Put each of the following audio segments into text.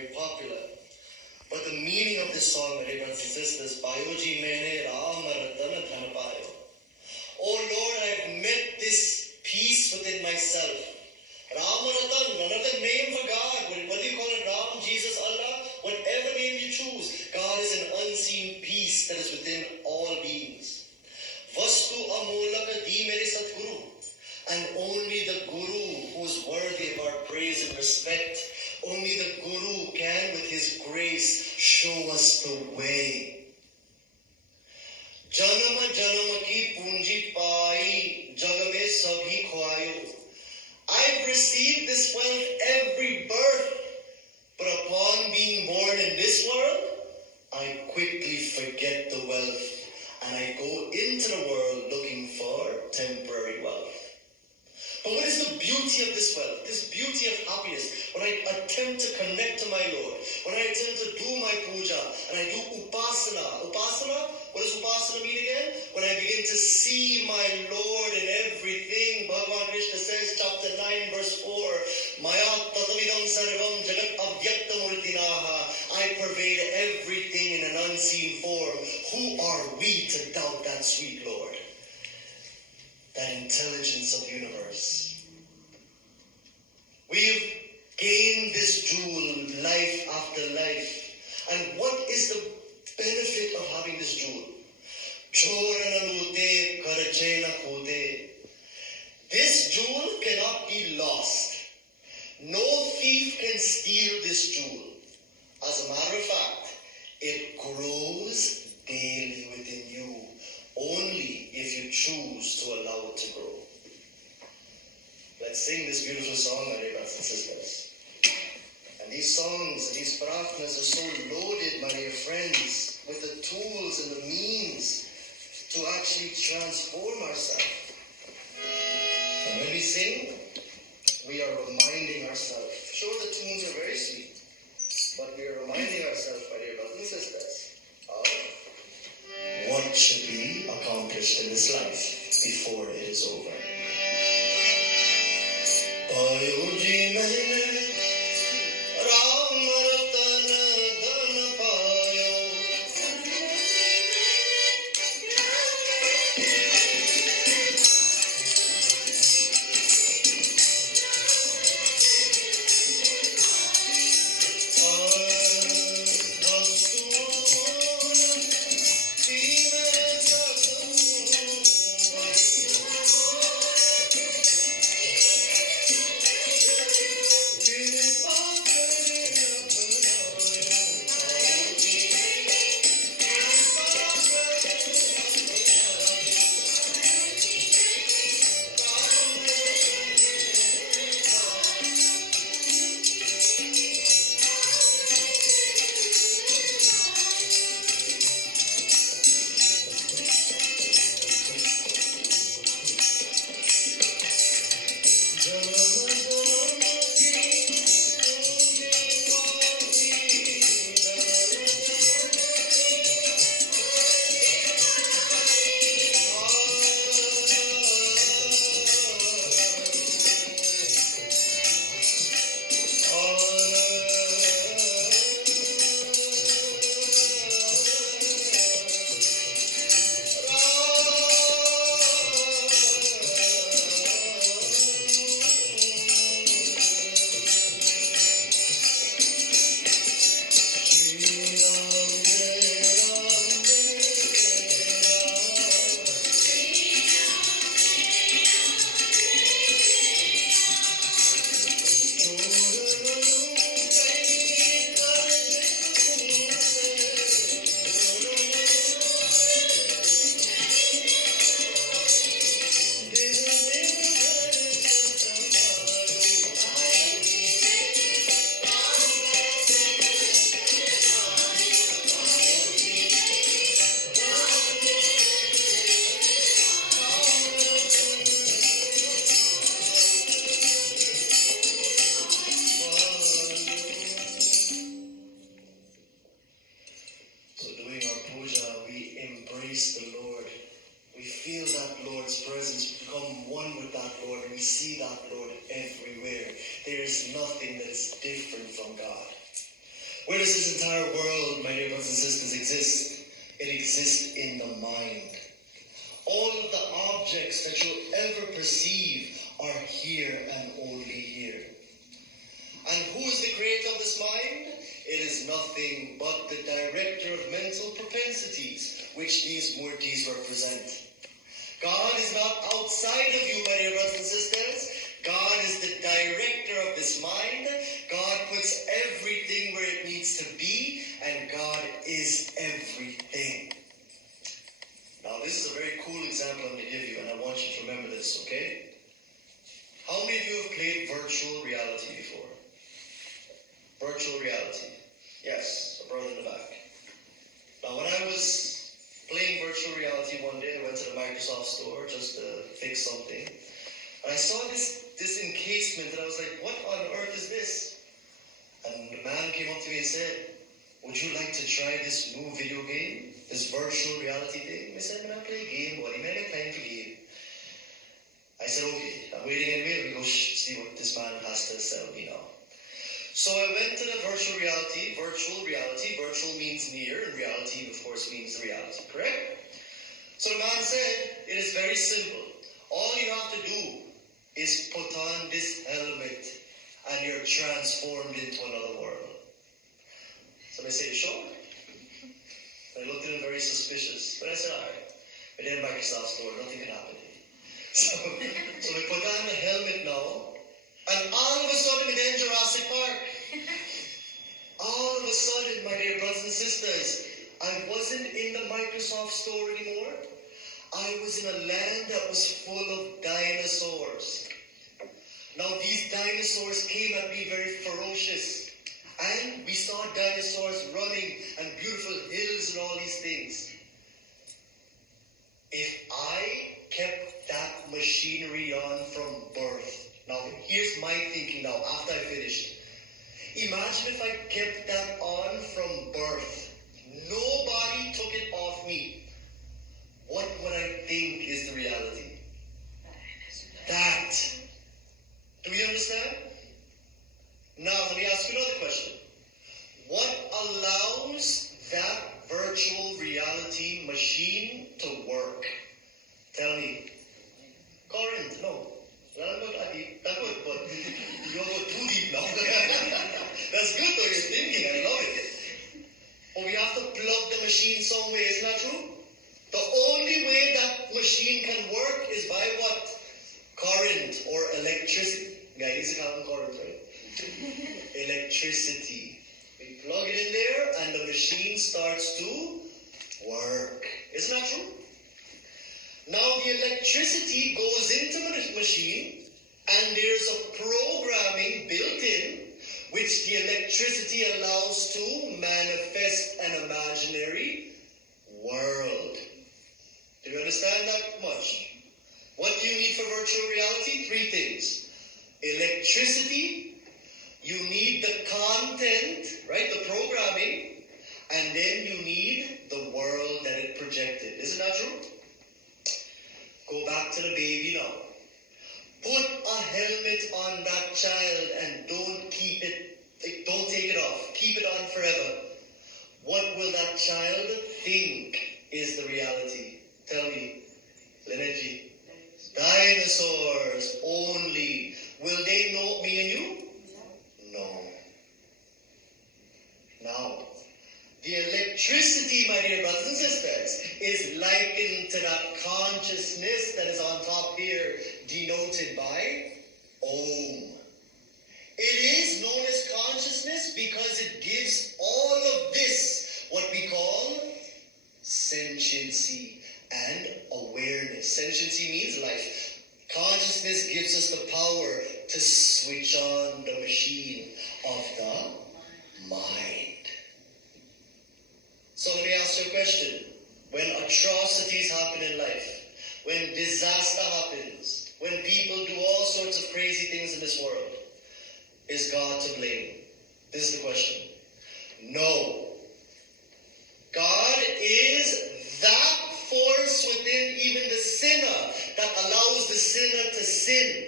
very popular. But the meaning of this song, my dear brothers and sisters, Payo ji maine Ram ratan dhan payo. Oh Lord, I've met this peace within myself. Ram ratan, another name for God. Whether you call it Ram, Jesus, Allah, whatever name you choose, God is an unseen peace that is within all beings. Vastu amolaka di mere Satguru. And only the Guru, who is worthy of our praise and respect, only the Guru can, with his grace, show us the way. Janama janama ki punji pai, jagame sabhi khwayo. I've received this wealth every birth, but upon being born in this world, I quickly forget the wealth, and I go into the world looking for temporary wealth. But what is the beauty of this wealth, this beauty of happiness? When I attempt to connect to my Lord, when I attempt to do my puja, and I do upasana. Upasana, what does upasana mean again? When I begin to see my Lord in everything. Bhagavan Krishna says, chapter 9, verse 4, Maya tatamidam sarvam jagat avyakta murtinaha. I pervade everything in an unseen form. Who are we to doubt that sweet Lord? That intelligence of the universe. We've gained this jewel life after life. And what is the benefit of having this jewel? This jewel cannot be lost. No thief can steal this jewel. As a matter of fact, it grows daily within you. Only if you choose to allow it to grow. Let's sing this beautiful song, my dear brothers and sisters. And these songs and these prarthnas are so loaded, my dear friends, with the tools and the means to actually transform ourselves. And when we sing, we are reminding ourselves. Sure, the tunes are very sweet, but we are reminding ourselves, my dear brothers and sisters, of what should be accomplished in this life before it is over. Payo ji maine Ram ratan dhan payo. There is nothing that is different from God. Where does this entire world, my dear brothers and sisters, exist? It exists in the mind. All of the objects that you'll ever perceive are here and only here. And who is the creator of this mind? It is nothing but the director of mental propensities, which these murtis represent. God is not outside of you, my dear brothers and sisters. God is the director of this mind. God puts everything where it needs to be, and God is everything. Now, this is a very cool example I'm going to give you, and I want you to remember this, okay? How many of you have played virtual reality before? Virtual reality. Yes, a brother in the back. Now, when I was playing virtual reality one day, I went to the Microsoft store just to fix something. And I saw this encasement, and I was like, what on earth is this? And the man came up to me and said, would you like to try this new video game? This virtual reality thing? I said, I'm going to play a game, buddy. Man, I'm playing a game. I said, okay. I'm waiting anyway. We go see what this man has to sell me now. So I went to the virtual reality. Virtual reality. Virtual means near, and reality, of course, means reality. Correct? So the man said, it is very simple. All you have to do is put on this helmet, and you're transformed into another world. So I said, you sure? I looked at him very suspicious, but I said, all right. We're in Microsoft store, nothing can happen. So we put on the helmet now, and all of a sudden we're in Jurassic Park. All of a sudden, my dear brothers and sisters, I wasn't in the Microsoft store anymore. I was in a land that was full of dinosaurs. Now these dinosaurs came at me very ferocious. And we saw dinosaurs running and beautiful hills and all these things. If I kept that machinery on from birth, now here's my thinking now after I finished. Imagine if I kept that on from birth. Nobody took it off me. What would I think is the reality? That. Do we understand? Now, let me ask you another question. What allows that virtual reality machine to work? Tell me. Current? No. Not that deep. That good, but you're too deep now. That's good though, you're thinking. I love it. But we have to plug the machine some way, isn't that true? The only way that machine can work is by what? Current or electricity. Guys, it's called current, right? Electricity. We plug it in there and the machine starts to work. Isn't that true? Now the electricity goes into the machine and there's a programming built in which the electricity allows to manifest an imaginary world. Do you understand that much? What do you need for virtual reality? 3 things. Electricity, you need the content, right, the programming, and then you need the world that it projected. Isn't that true? Go back to the baby now. Put a helmet on that child and don't take it off. Keep it on forever. What will that child think is the reality? Tell me, Leneji. Dinosaurs only. Will they know me and you? No. Now, the electricity, my dear brothers and sisters, is likened to that consciousness that is on top here, denoted by Om. It is known as consciousness because it gives all of this, what we call sentiency and awareness. Sentiency means life. Consciousness gives us the power to switch on the machine of the mind. So let me ask you a question. When atrocities happen in life, when disaster happens, when people do all sorts of crazy things in this world, is God to blame? This is the question. No. God is that force within even the sinner that allows the sinner to sin.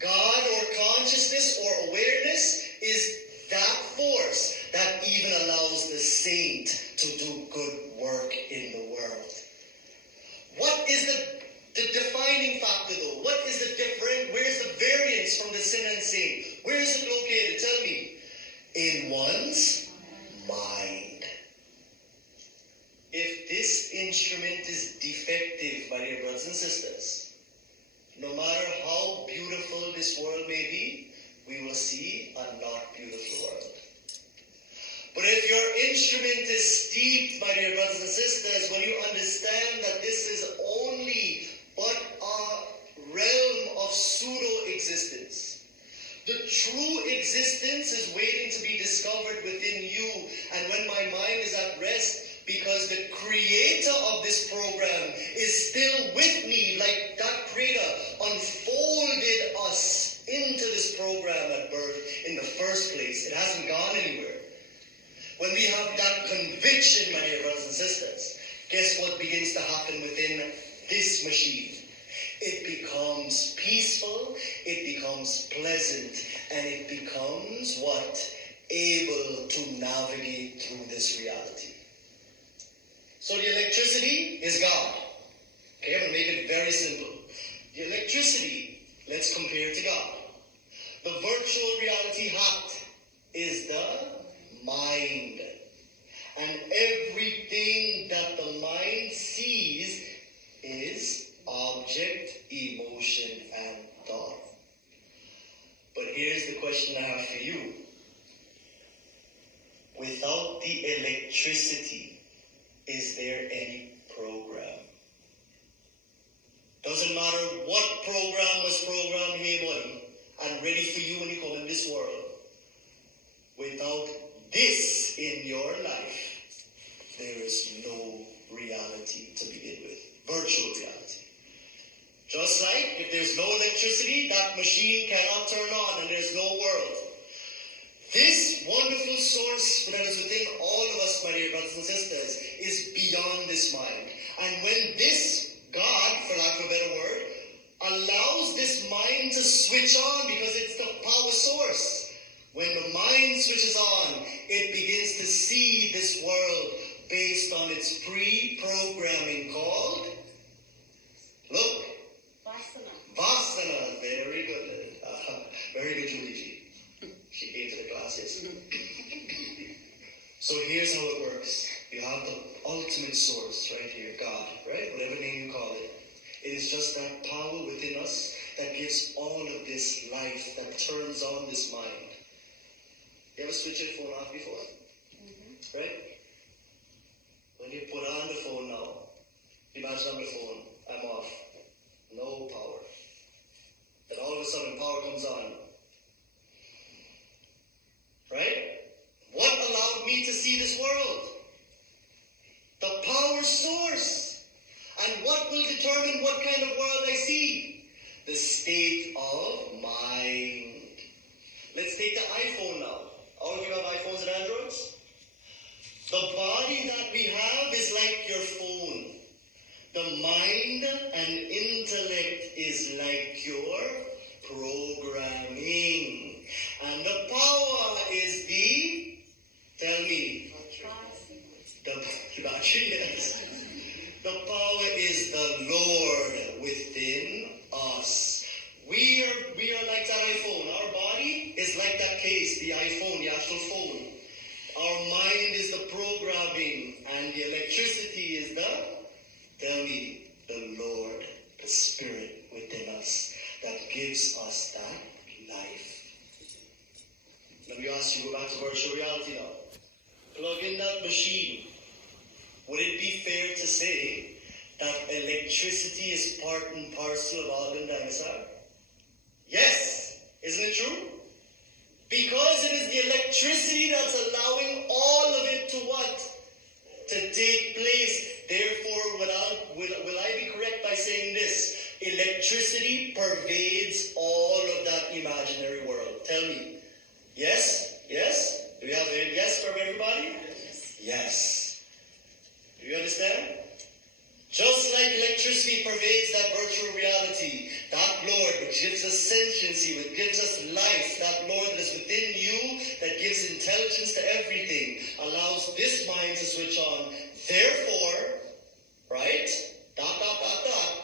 God or consciousness or awareness is that force that we will see a not beautiful world. But if your instrument is steeped, my dear brothers and sisters, when you understand that this is only but a realm of pseudo-existence, the true existence is waiting to be discovered within you. And when my mind is at rest, because the creator of this program is still with me, like that creator unfolded us into this program at birth in the first place. It hasn't gone anywhere. When we have that conviction, my dear brothers and sisters, guess what begins to happen within this machine? It becomes peaceful, it becomes pleasant, and it becomes what? Able to navigate through this reality. So the electricity is God. Okay, I'm going to make it very simple. The electricity, let's compare to God. The virtual reality hat is the mind. And everything that the mind sees is object, emotion, and thought. But here's the question I have for you. Without the electricity, is there any program? Doesn't matter what program was programmed, hey buddy, and ready for you when you come in this world. Without this in your life, there is no reality to begin with. Virtual reality. Just like if there's no electricity, that machine cannot turn on and there's no world. This wonderful source that is within all of us, my dear brothers and sisters, is beyond this mind. And when this God, for lack of a better word, allows this mind to switch on because it's the power source, when the mind switches on, it begins to see this world based on its pre-programming called, look, Vasana. Very good. Very good, Julie G. She came to the class yesterday. So here's how it works. You have the ultimate source right here, God, right? Whatever name you call it. It is just that power within us that gives all of this life, that turns on this mind. You ever switch your phone off before? Mm-hmm. Right? When you put on the phone now, imagine on the phone, I'm off. No power. Then all of a sudden power comes on. Right? What allowed me to see this world? The power source. And what will determine what kind of world I see? The state of mind. Let's take the iPhone now. All of you have iPhones and Androids? The body that we have is like your phone. The mind and intellect is like your programming. And the power is the, tell me, the battery, yes. The power is the Lord within us. We are like that iPhone. Our body is like that case, the iPhone, the actual phone. Our mind is the programming, and the electricity is tell me, the Lord, the Spirit within us that gives us that life. Let me ask you, go back to virtual reality now. Plug in that machine. Would it be fair to say that electricity is part and parcel of all in dinosaur? Yes. Isn't it true? Because it is the electricity that's allowing all of it to what? To take place. Therefore, will I be correct by saying this? Electricity pervades all of that imaginary world. Tell me. Yes? Yes? Do we have a yes from everybody? Yes. Do you understand? Just like electricity pervades that virtual reality, that Lord which gives us sentiency, which gives us life, that Lord that is within you, that gives intelligence to everything, allows this mind to switch on. Therefore, right?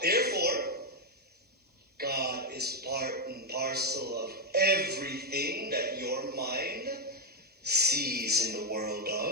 Therefore, God is part and parcel of everything that your mind sees in the world of